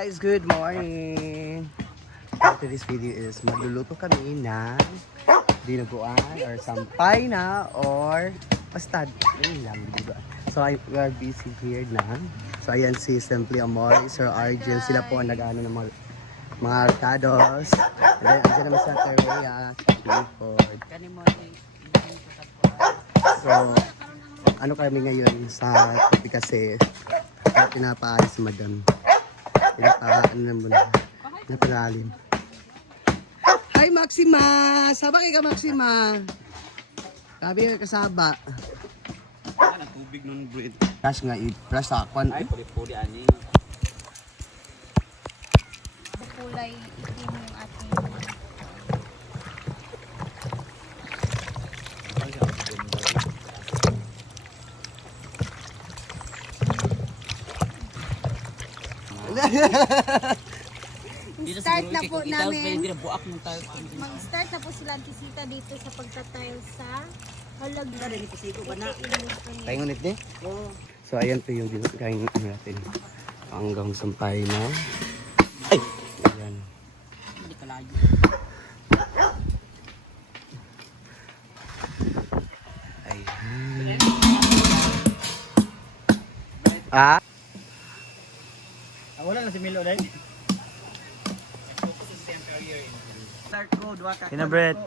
guys, good morning. So today's video is magluluto kami ng dinuguan or sampay na or pastad. Ayun lang, diba? So we are busy here na. So ayan si Simply Amore, Sir Arjun, sila po ang nag-ano ng mga arcados. And then andyan naman sa Terrea, Clifford. So ano kami ngayon sa topic kasi pinapaayos si Madam. Napalalim. Hi Maxima! Saba ka Maxima! Sabi ka kasaba. Ang tubig nun bread. Cash nga i-press sa akwan. Ay, puli-puli ani. Kulay itim yung ating start na po namin. Mag-start na po sila kisita dito sa pagtatiles sa halagda. Tayo ngunit din? So ayan po yung kain natin. Hanggang sampay na. Ay! Ayan. Ayan. Ah? Wala na si Milo dahil. Start ko, dua ka. Sina Brett?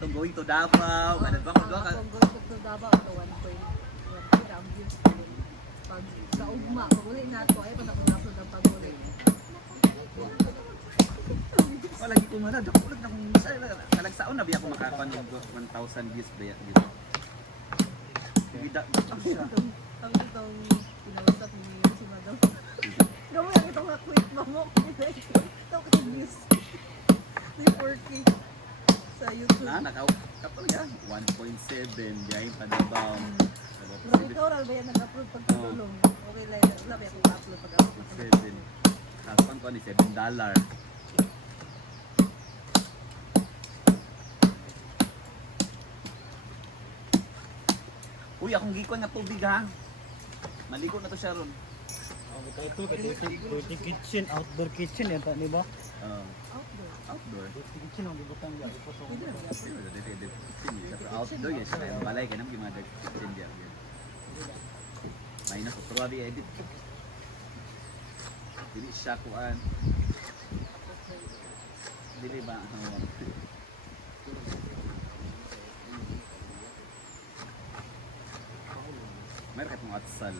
To going to Davao. Ano ba ko dua ka? Kung gusto ko Davao, ito 1.1 gram views. Pag sa ugma, pag ulit na ito, ay pag-upload ang pag-ulit. Wala lagi ko man na dakulag na kung sa kalagsaon na biya ko makakuan og 1,000 views ba dito. Bida siya. Ang itong pinausap ni si Madam. Gawin lang itong quick mamok. Ito ko views. Si Porky sa YouTube. Na kapag ya 1.7 diay pa Davao. Pero ikaw rin ba yan nag-upload pagkatulong? Okay lang, labi ako upload pag-upload. 7. Kapan ko ni $7. Uy, akong gikon nga tubig ha. Maligo na to siya ron. Ito kitchen, outdoor kitchen yan ta, di ba? Outdoor. Kitchen ang bibutang diyan. Outdoor yes, balay kay nang mga kitchen diyan. May na ko pero di edit. Dili siya kuan. Dili ba? Meron ka itong atsal.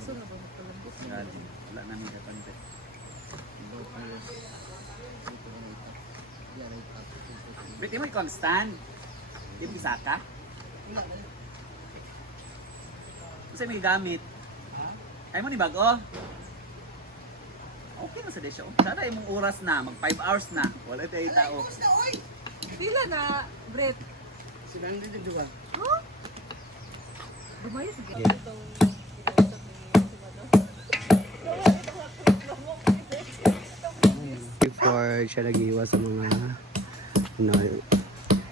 So, na ba magpalambot? Galing. Wala namin katante. Brit, mo ikaw ang stand? Di mo isaka? Kasi may gamit. Ay mo ni bago? Okay na sa desyo. Sana imong oras na, mag 5 hours na. Wala tayo tao. Pila na, Brett? Silang din dua. Huh? Gumaya sige. Before siya nag-iwas sa mga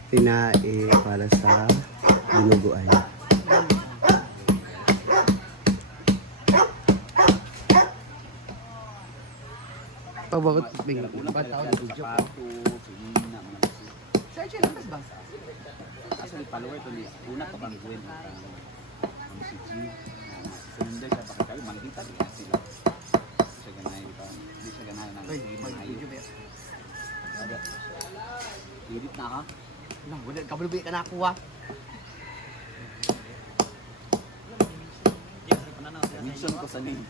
tinae para sa dinuguan. Pabakot bing bataw na video ko. Sa siya lang ba? Asa ni follower to ni una pa bang gwen ang si G. Sunday siya pa kay mangita di sila. Siya ganay pa. Di siya ganay nang video ba? Edit na ka? Nang wala kabulubi ka na ako ha. Mission ko sa name.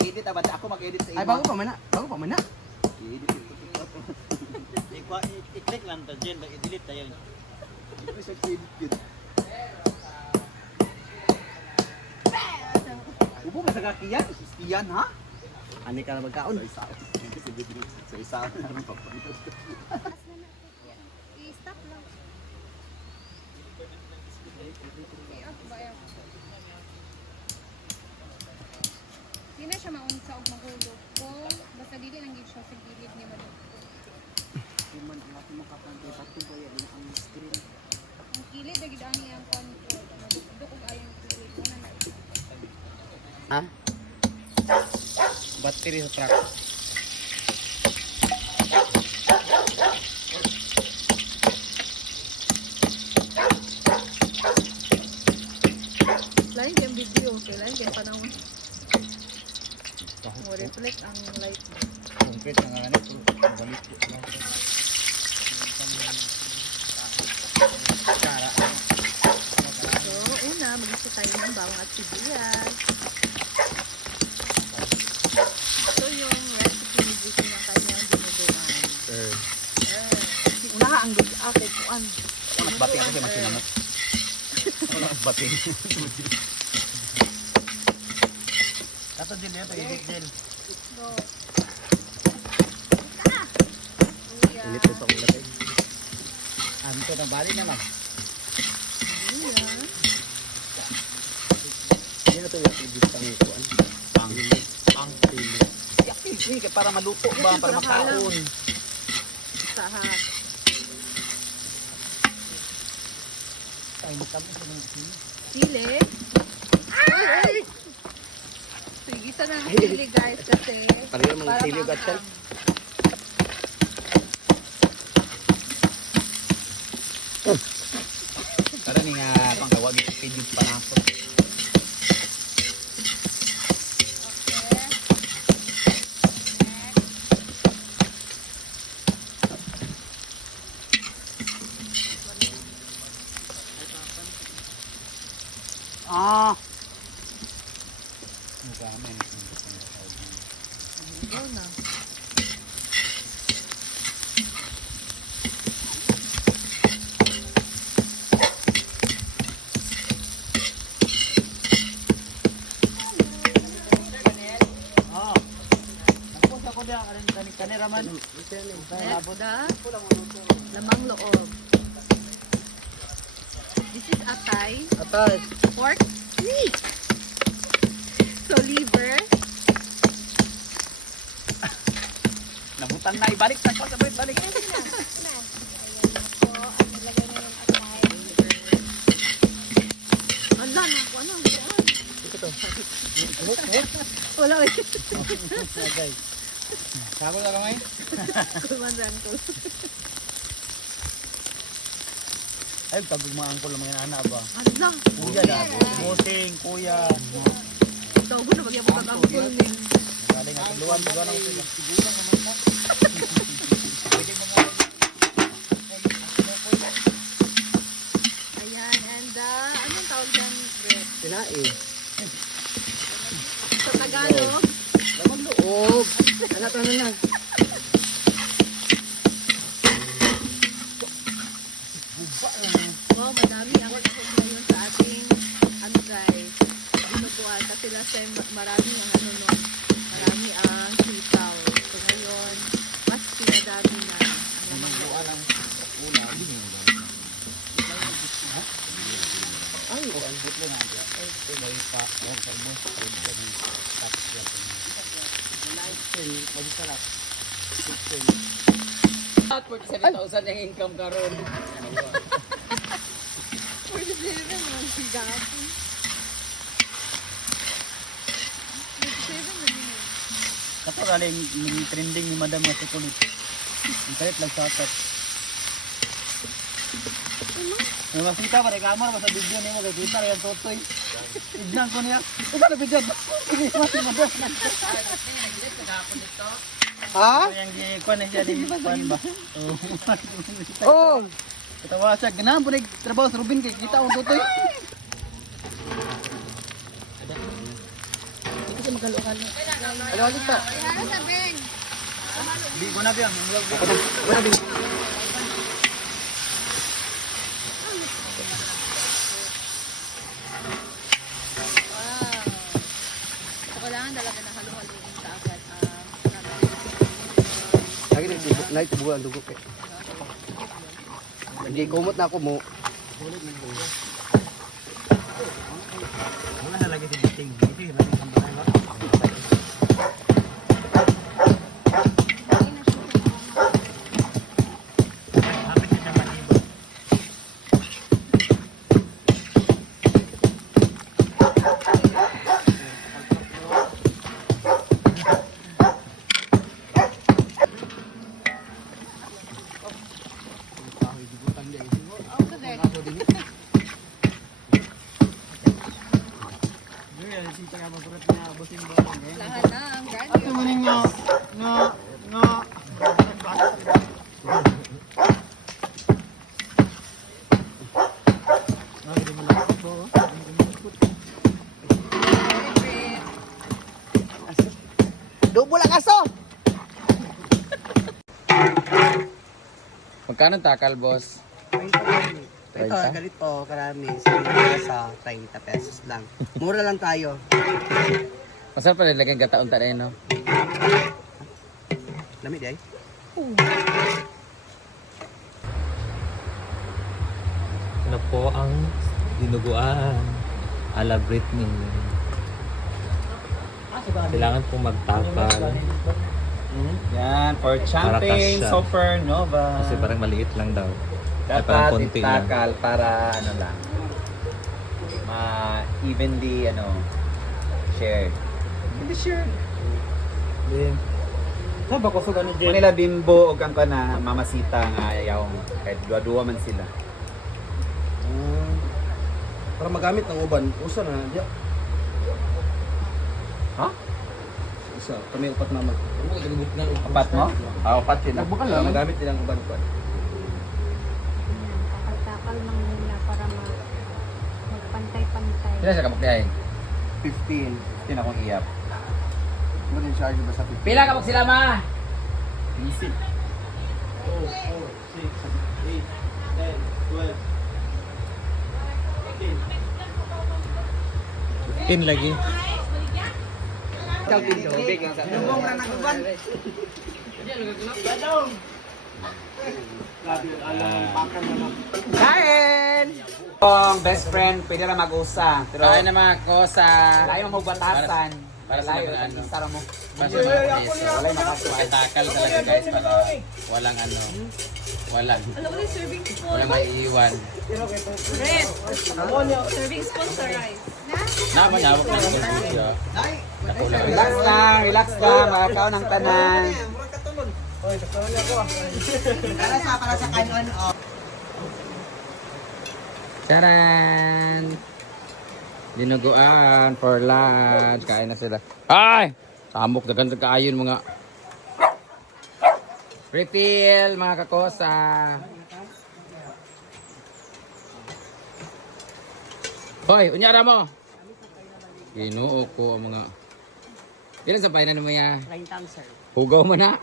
I-edit ba? Ako mag-edit sa Ay bago pa man na. Bago pa man na. I-edit ito. I-click lang ta dyan, i-delete tayo. Ito siya edit yun. Ubo ka sa kakiyan? Iyan ha? Ani ka na magkaon? Sa isa namin papunta. I-stop lang. I-off ba yan? Di na siya maunsa o mahulog ko. Basta dili lang yun siya sa gilid niya malog. Human ang ating makapantay, pati ba yan ang screen? Ang kilid na gid ani ang control. Nabugdok og ayong kilid. Una na. Ha? battery sa truck. Lain yung video, okay? Lain yung panahon. Mo reflect ang light mo. Concrete na nga ganit. Balik ko lang. So, una, mag-isa tayo ng bawang at sibuyas. Ito yung recipe ni Vicky ng kanyang dinuguan. Una nga ang okay kuan. Mas bating ako siya mas sinamot. Mas bating. Kato din yan, pag-ibig din. Init po sa ulat eh. Anto na bali na lang. Hindi na ito yung ibig pang ikuan. Ang pili. Ini kaya para maluto ba? Para makaon. Saha. Ay, kami sa mga sili. Sili. Ay! Sige, isa ng sili guys kasi Pareho mga para sili at maanghang. Tara ni nga pangkawag pili panapot. Ah. Magkami. Ikaw na. Ah. Tapos ako dia kaniraman. Next, lamang loob. This is atay, Atay. pork, so liver, Nabutan na ibalik sa sabay balik. ala na ako, ano, wala eh, Okay. Sabo na kamay. kumandan ko. Ay pagugmaan ko lang mga anak ba. Ala, Kuya na. Mosing kuya. tawag na bagay mo ang full name. Galing na tuluan to ganang sila. Ayan, and anong tawag dyan, Brett? Sinae. Sa Tagalog, Lamang loob. Anak ano na. wow, madami ang kasod ngayon sa ating, ano guys, dinuguan. Kasi last time, marami ang ano nun, marami ang sitaw. So ngayon, mas pinadami na ang lamang loob. Ay, ang butlo nga dia. Ay, tulay pa. Yan sa ubos. Tapos yan. Pwede sarap. 47,000 yung income karon. Pwede din naman si Gabi. Kato galing yung trending ni Madam nga sikulit. Ikalit lang sa atat. May masita pa rin kamar sa video ni mo kay kita rin totoy. Ignan ko niya. Ito na video. Masih Madam. Ha? Yang gikuan niya di pan ba? Oh. Katawa siya ganahan po trabaho sa Rubin kay kita ang totoy. Ano ulit pa? Di ko na biyang. Wala din. Wow. So, kailangan talaga na halo-haloin sa agad Lagi na itubuan ang dugo eh. Hindi kumot na ako mo. Wala na lagi sa biting. Ito yung lagi kambahan ba? Hapit siya sa iba. mo ninyo. No. Dubo lang aso! Magkano takal, boss? Ito, ganito, karami. Sinigay sa 30 pesos lang. Mura lang tayo. Masarap pa rin lagyan gataon tayo, no? Lamig eh. Ano po ang dinuguan ala Britney. Kailangan po magtakal Yan, for champagne, Para kasya. supernova. kasi parang maliit lang daw. Ay, parang Dapat konti lang. itakal para ano lang. Evenly shared. Evenly shared. Ba ko sa Kung nila bimbo o kang na mamasita nga ayaw. Kahit dua-dua man sila. Para magamit ng uban, usa na. Diya. Ha? Isa, kami upat naman. Apat mo? Apat sila. Para magamit nilang uban ko. Takal-takal lang muna para magpantay-pantay. Sila sa kamok niya 15. Sino akong iyap? Ano din charge ba sa 15? Pila kamok sila, ma? Isip. 10 lagi. Kain! Ang best friend, pwede na mag-usa. Pero Kain na mga kosa. layo mo batasan. Para sa Layo, mga ano. isa mo. Basta mga piso. Walay makatuwa. Takal talaga guys para walang walang Serving spoon. walang maiiwan. Red. Serving spoon sa rice. Naman yawak na yung video. Relax lang, makakaon ng tanan. Para sa kanon. Charan! Dinuguan for lunch. Kain na sila. Ay! Samok na ganda kaayon mga. Refill mga kakosa. Hoy, unyara mo. Ginoo ko ang mga. Ilan sa painan mo ya? 30 sir. Hugaw mo na.